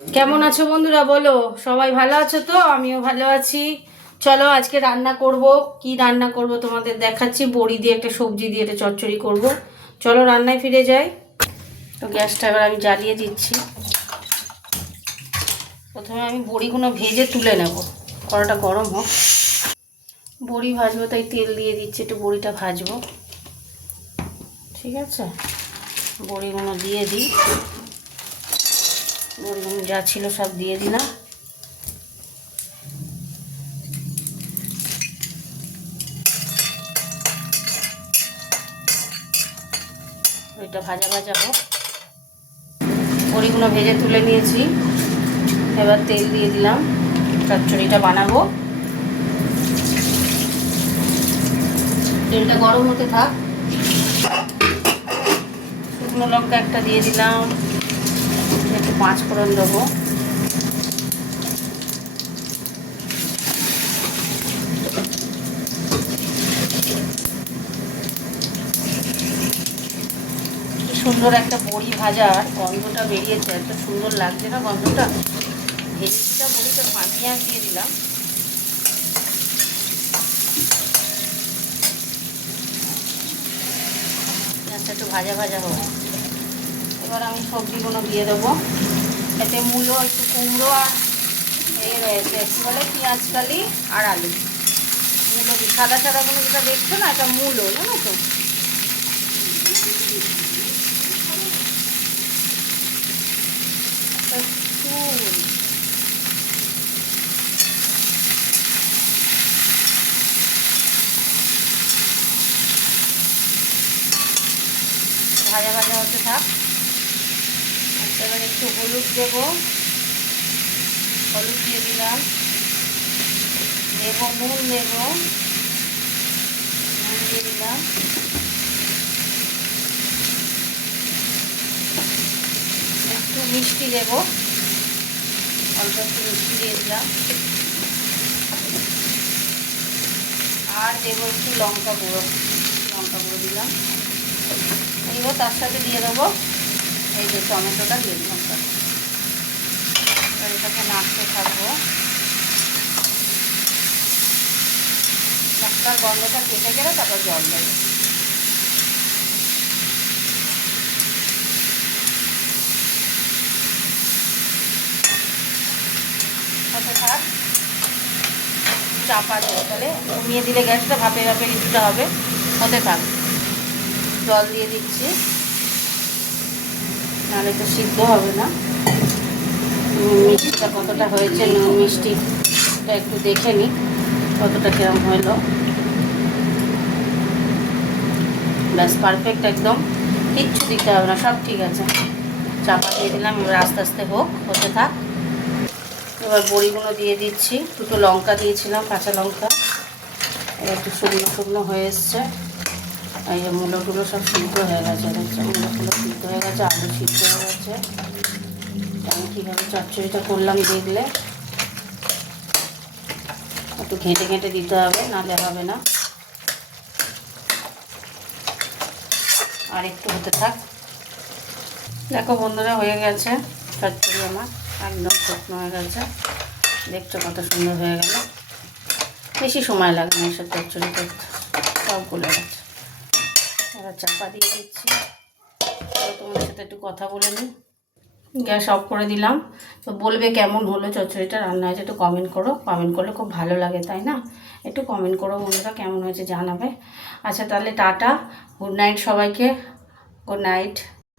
কেমন আছো বন্ধুরা? বলো, সবাই ভালো আছো তো? আমিও ভালো আছি। চলো আজকে রান্না করব। কি রান্না করব তোমাদের দেখাচ্ছি। বড়ি দিয়ে একটা সবজি দিয়ে একটা চচ্চড়ি করব। চলো রান্নায় ফিরে যাই। তো গ্যাসটা এবার আমি জ্বালিয়ে দিচ্ছি। প্রথমে আমি বড়িগুলো ভেজে তুলে নেব। কড়াটা গরম হোক। বড়ি ভাজবো তাই তেল দিয়ে দিচ্ছি, একটু বড়িটা ভাজবো। ঠিক আছে, বড়িগুলো দিয়ে দিই। বড়িগুলো যা ছিল সব দিয়ে দিলাম। এটা ভাজা ভাজা হোক। বড়িগুলো ভেজে তুলে নিয়েছি। এবার তেল দিয়ে দিলাম, চচ্চড়িটা বানাবো। তেলটা গরম হতে থাক। শুকনো লঙ্কা একটা দিয়ে দিলাম, একটু 5 ফোড়ন দেবো। কি সুন্দর একটা বড়ি ভাজার গন্ধটা বেরিয়েছে, এত সুন্দর লাগছে না গন্ধটা। ভেজেটা বড়িটা পেঁয়াজ দিয়ে দিলাম। পেঁয়াজটা একটু ভাজা ভাজা হোক। এবার আমি সবজিগুলো দিয়ে দেবো। এতে মূলো, একটু কুমড়ো আর এই রয়েছে, কী বলে, পেঁয়াজকালি আর আলু। মূলো দিই, সাদা সাদাগুলো যেটা দেখছো না, এটা মূলো, জানো তো। ভাজা ভাজা হতে থাক। এবার একটু হলুদ দেবো, হলুদ দিয়ে দিলাম। দেবো নুন, দেবো নুন দিয়ে দিলাম। একটু মিষ্টি দেবো, অল্প একটু মিষ্টি দিয়ে দিলাম। আর দেবো একটু লঙ্কা গুঁড়ো, দিলাম। এবার তার সাথে দিয়ে দেবো এই যে টমেটোটা দিয়ে দিলাম। এটাকে নাড়তে থাকবো। মশলার গন্ধটা কেটে গেলে তারপর জল দেবো। হতে থাক, চাপা দেবো। তাহলে কমিয়ে দিলে গ্যাসটা ভাপে ভাপে কিছুটা হবে। হতে থাক, জল দিয়ে দিচ্ছি, নাহলে তো সিদ্ধ হবে না। মিষ্টিটা কতটা হয়েছে, নুন মিষ্টিটা একটু দেখে নিই কতটা কিরম হলো। ব্যাস পারফেক্ট একদম, কিচ্ছু দিতে হবে না, সব ঠিক আছে। চাপা দিয়ে দিলাম। এবার আস্তে আস্তে হতে থাক। এবার বড়িগুলো দিয়ে দিচ্ছি। দুটো লঙ্কা দিয়েছিলাম, কাঁচা লঙ্কা। এবার একটু শুকনো শুকনো হয়ে এসছে। এই যে মূলোগুলো সব সিদ্ধ হয়ে গেছে, দেখছে মূলোগুলো সিদ্ধ হয়ে গেছে, আলু সিদ্ধ হয়ে গেছে। আমি কীভাবে চচ্চড়িটা করলাম দেখলে। একটু ঘেঁটে ঘেঁটে দিতে হবে, নাহলে হবে না। আর একটু হতে থাক। দেখো বন্ধুরা, হয়ে গেছে চচ্চড়ি আমার, একদম শুকনো হয়ে গেছে। দেখছো কত সুন্দর হয়ে গেল। বেশি সময় লাগে না এসব চচ্চড়ি করতে, সব গলে গেছে। এবার চাপা দিয়ে দিচ্ছি। তোমাদের সাথে একটু কথা বলে নিই। গ্যাস অফ করে দিলাম। তো বলবে কেমন হলো চচ্চড়িটা রান্না হয়েছে, একটু কমেন্ট করো। কমেন্ট করলে খুব ভালো লাগে, তাই না? একটু কমেন্ট করো বন্ধুরা, কেমন হয়েছে জানাবে। আচ্ছা তাহলে টাটা, গুড নাইট সবাইকে, গুড নাইট।